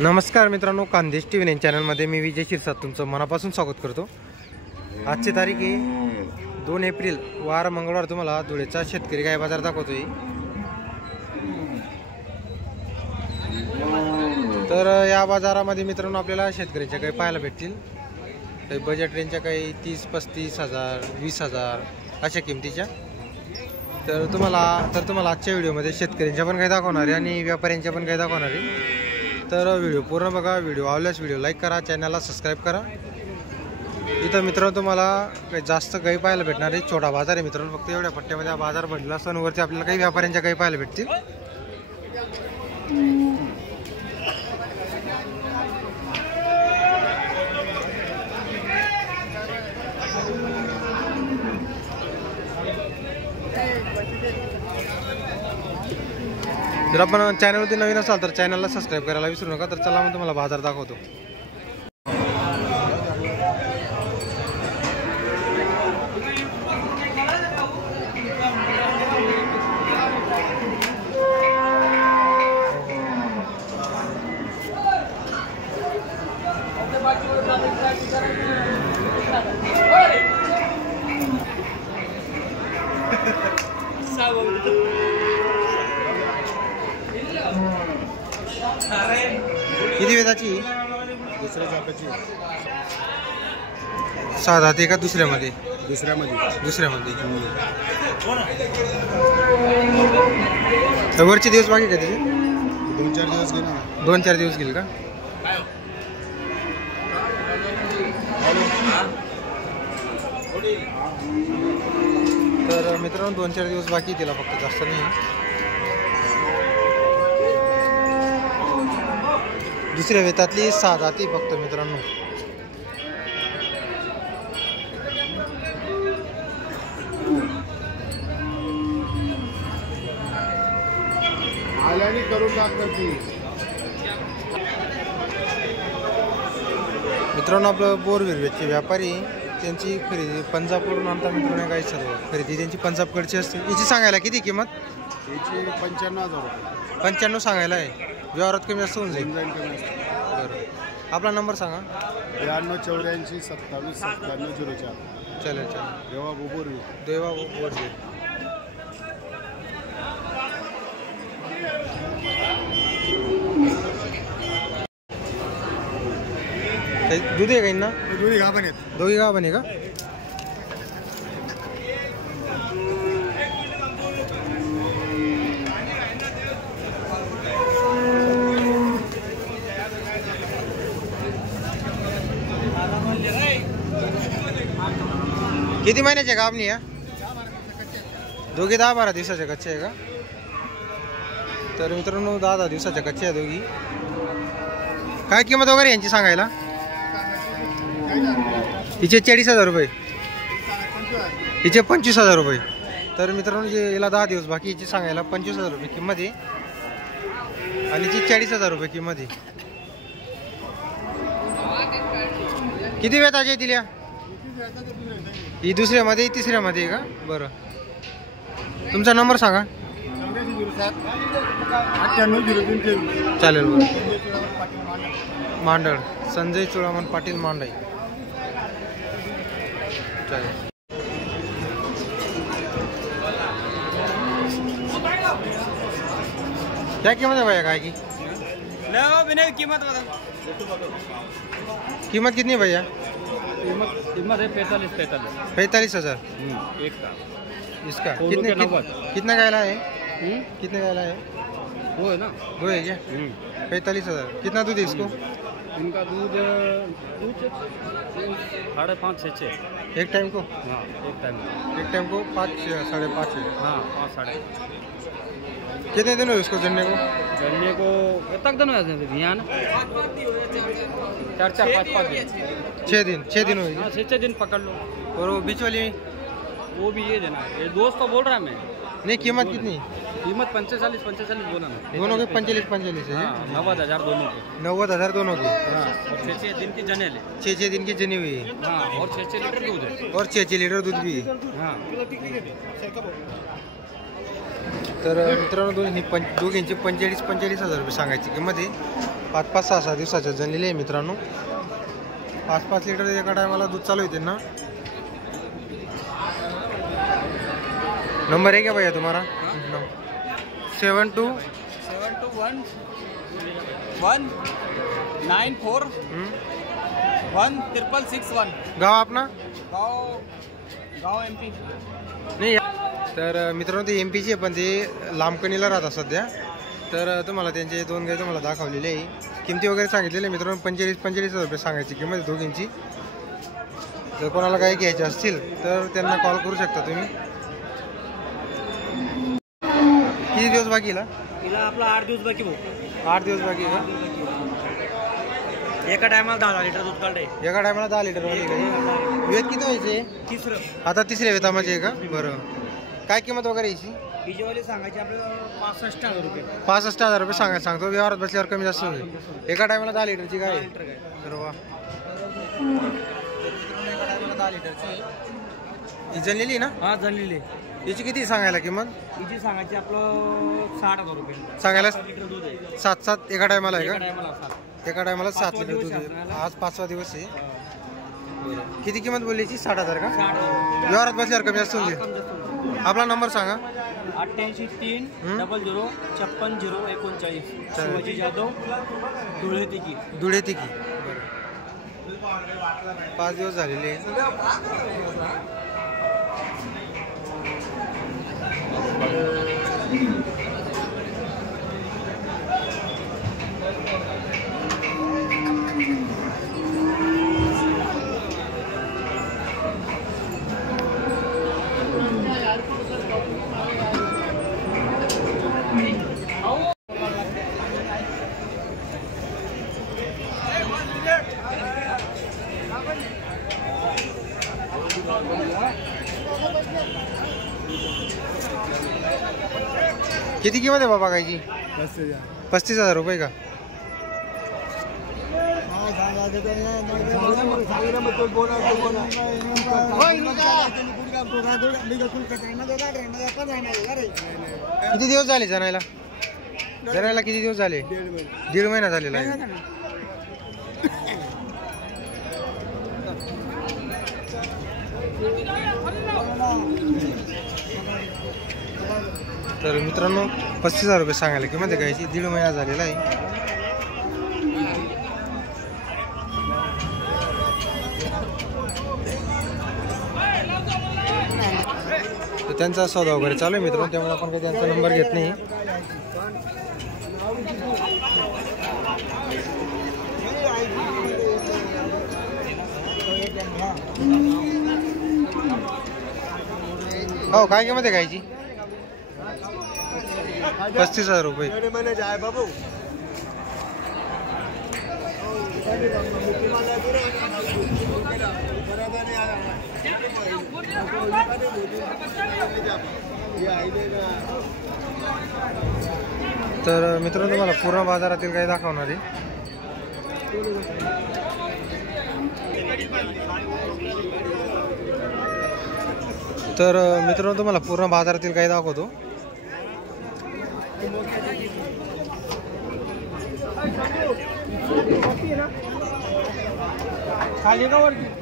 नमस्कार मित्रांनो, खानदेश टीव्ही 9 चॅनलमध्ये मी विजय शिरसाट तुमचं मनापासून स्वागत करतो। आजची तारीख आहे 2 एप्रिल वार मंगळवार। तुम्हाला धुळेचा शेतकरी गाय बाजार दाखवतोय। तर या बाजारामध्ये मित्रांनो आपल्याला शेतकऱ्यांच्या गाय पाहायला भेटतील। काही बजेट रेंजच्या काही 30-35 हजार 20,000 अशा किमतीच्या। तर तुम्हाला आजच्या व्हिडिओमध्ये शेतकऱ्यांच्या पण गाय दाखवणार आहे आणि व्यापाऱ्यांच्या पण गाय दाखवणार आहे। तर व्हिडिओ पूर्ण बघा। व्हिडिओ आवडल्यास व्हिडिओ लाईक करा, चॅनलला सबस्क्राईब करा। इथं मित्रांनो तुम्हाला काही जास्त गाई पाहायला भेटणार आहे। छोटा बाजार आहे मित्रांनो, फक्त एवढ्या पट्ट्यामध्ये हा बाजार भरला सणवरती आपल्याला काही व्यापाऱ्यांच्या गाई पाहायला भेटतील। जर आपण चॅनलवरती नवीन असाल तर चॅनलला सबस्क्राईब करायला विसरू नका। तर चला मी तुम्हाला बाजार दाखवतो। किती वेदाची? दुसऱ्या जातीची 6 दाते का दुसऱ्यामध्ये? दुसऱ्यामध्ये वरचे दिवस बाकी का त्याचे? 2-4 दिवस गेला। 2-4 दिवस गेले का? तर मित्रांनो 2-4 दिवस बाकी तिला, फक्त जास्त नाही। दुसऱ्या वेतातली 6 दाती फक्त मित्रांनो। आल्याने करून टाकते मित्रांनो आपलं बोरविरवेचे व्यापारी त्यांची खरेदी पंजाबवरून आणता मित्रांनो। काही सर्व खरेदी त्यांची पंजाबकडची असते। हिची सांगायला किती किंमत? याची 95,000 रुपये। 95 सांगायला आहे। व्यवहारात कमी जास्त होऊन जाईल। बरं, आपला नंबर सांगा। 9284 27 97 04। चालेल। देवा बोरवी दूध आहे काही ना? दोन्ही गाभण आहेत। दोघी गाभण आहे का? किती महिन्याचे गाभणी या? दोघी 10-12 दिवसाच्या कच्चे आहे का? तर मित्रांनो 10-10 दिवसाच्या कच्चे आहे दोघी। काय किंमत वगैरे यांची सांगायला? हिचे 40,000 रुपये, हिचे 25,000 रुपये। तर मित्रांनो याला 10 दिवस बाकी, हिची सांगायला 25,000 रुपये किंमत आहे आणि हिची 40,000 रुपये किंमत आहे। किती वेताची आहे तिला? ही दुसऱ्यामध्ये तिसऱ्यामध्ये आहे का? बरं, तुमचा नंबर सांगा। 9803। चालेल। बरं, मांडळ संजय चुडामन पाटील मांडाई। चालेल। क्या कीमत है भैया गाय की? कीमत कितनी है भैया? कीमत है 45,000 एक का। इसका कितने कितना गायला है? कितने गायला है? वो है ना, वो है क्या? 45,000। कितना दूध है इसको? इनका दूध 5.5-6। एक टाइम को? हाँ, एक टाइम को 5-5.5 है। हाँ, 5-5.5। कितने दिन हुए उसको जन्ने को? तक दिन हो यहाँ ना 4-4 5-5 दिन। 6 दिन हुए। हाँ, 6 दिन पकड़ लो। और वो बीच वाली वो भी ये देना, ये दोस्त तो बोल रहा है मैं। नहीं, कीमत कितनी? कीमत 45 बोला ना। दोनों के 45 है। 90,000 दोनों के। 90,000 दोनों की। हाँ, और 6 दिन की जनेल है। 6 दिन की जनी हुई है। हाँ, और 6 लीटर दूध है। और 6 लीटर दूध भी है। हाँ। तर मित्रांनो दोघींची 45,000 रुपये सांगायची किंमत आहे। 5-5, 6-6 दिवसाच्या जनलेले आहे मित्रांनो. 5-5 लिटर एका टायमाला दूध चालू आहे त्यांना. नंबर है क्या भैया तुम्हारा? 72 721 194 गाव आपला गाव MP. नाही. तर मित्रांनो ते MP चे पण ते लांबकणीला राहतात सध्या. तर तुम्हाला त्यांचे 2 गाय तुम्हाला दाखवलेले आहे. किमती वगैरे सांगितलेले मित्रांनो 45,000 रुपये सांगायची किंमत आहे दोघींची. जर कोणाला काही घ्यायचे असतील तर त्यांना कॉल करू शकता तुम्ही. किती दिवस बाकी हिला आपला 8 दिवस बाकी भाऊ. 8 दिवस बाकी आहे का? एका टायमाला 10 लिटर दूध काढते. एका टायमाला 10 लिटर वाली का? वेत किती व्हायचे? तिसरं आता तिसऱ्या वेतामाचे आहे का? बरं. काय किंमत वगैरे यायची? हिजेवाली सांगायची आपल्याला 65,000 रुपये. 65,000 रुपये सांगतो. व्यवहारात बसल्यावर कमी जास्त होईल. एका टायमाला 10 लिटरची काय? तर वा. एका टायमाला 10 लिटरची ही जनलेली ना? हा झालेली. याची किती सांगायला किंमत? हिची सांगायची आपलं 60,000 रुपये. सांगायला 7 लिटर दूध आहे. 7 एका टायमाला आहे एका का? टायमाला 7. एका टायमाला 7 लिटर दूध आहे. आज 5वा दिवस आहे. किती किंमत बोलली याची? 60,000 का? 60,000. व्यवहारात बसल्यावर कमी जास्त होईल. आपला नंबर सांगा. 88 3 00 56 039. शिवाजी जाधव धुळे तिकी. धुळे तिकी. 5 दिवस झालेले. किती किंमत आहे बाबा गायची? 35,000 रुपये का? किती दिवस झाले जनायला? जनायला किती दिवस झाले? 1.5 महिना झालेला आहे. तर मित्रांनो 35,000 रुपये सांगायला किंमत आहे गायची. 1.5 महिना झालेला आहे. तर त्यांचा सौदा वगैरे चालू आहे मित्रांनो, त्यामुळे आपण काही त्यांचा नंबर घेत नाही. हो काय किंमत आहे गायची? 35,000 रुपये. तर मित्रांनो तुम्हाला पूर्ण बाजारातील काही दाखवणार आहे. तर मित्रांनो तुम्हाला पूर्ण बाजारातील काही दाखवतो. खाली का वरती?